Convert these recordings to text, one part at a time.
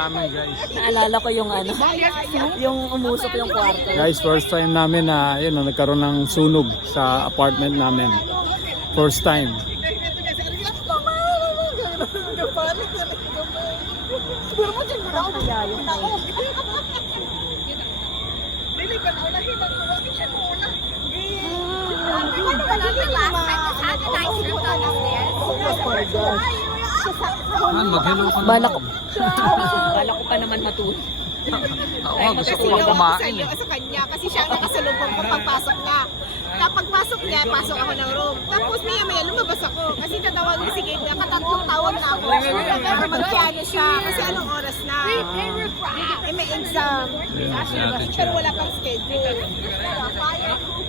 namin guys. Naalala ko yung ano, yung umusok yung kwarto. Guys, first time namin na uh, yun, na uh, nagkaroon ng sunog sa apartment namin. First time. Oh my god. So, ano, mag so, ka Balak okay, ko. Balak ko pa ma naman matuto. Oo, Ay, gusto ko lang kumain. Sa, sa, sa kanya, kasi siya ang nakasalubong ko pagpasok niya. pasok niya, pasok ako ng room. Tapos maya maya lumabas ako. Kasi tatawag niya si Gabe na katatlong tawag na ako. pero magkiano siya. Kasi anong oras na? Eh, may exam. Pero wala pang schedule. Fireproof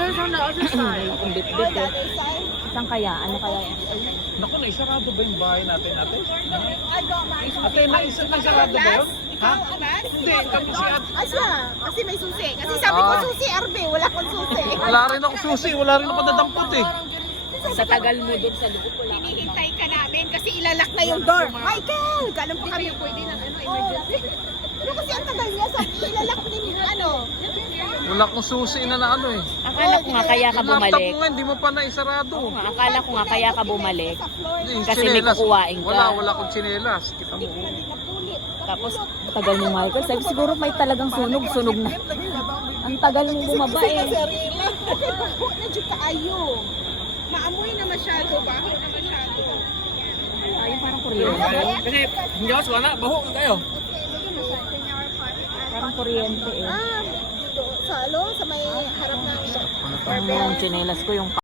girls on the other side. on that side? Isang kaya? Ano oh, okay. kaya? Ano Naku, naisarado ba yung bahay natin natin? Oh, ate, naisarado ba yun? Ikaw, Amas? Hindi, kami siya. Ate. Asya, kasi may susi. Kasi sabi ah. ko susi, Arbe, wala kong susi. wala rin ako susi, wala rin ako nadampot eh. Sa tagal mo dun sa loob ko lang. hinihintay ka namin kasi ilalak na yung Lalo door. Michael! Kalam po kami. Pwede na, ano, emergency. Wala akong susi na na ano eh. Akala oh, ko nga kaya, yung kaya yung ka bumalik. Inaktap mo hindi mo pa na isarado. Oh, na, akala ko nga kaya yung ka yung bumalik. Kasi may kukuhain ka. Wala, wala akong chinelas. Kita mo. Tapos, tagal ah, mo Michael. Sabi, siguro mo, may talagang sunog. Mo, sunog na. Ang tagal mo bumaba eh. Kasi po na dito kaayo. Maamoy na masyado, baho na masyado. Ayo, parang kuryente. Kasi, hindi ako sa wala, baho kayo. Parang kuryente eh. Ah, sa alo sa may harap ng Corbel. Yung chinelas ko yung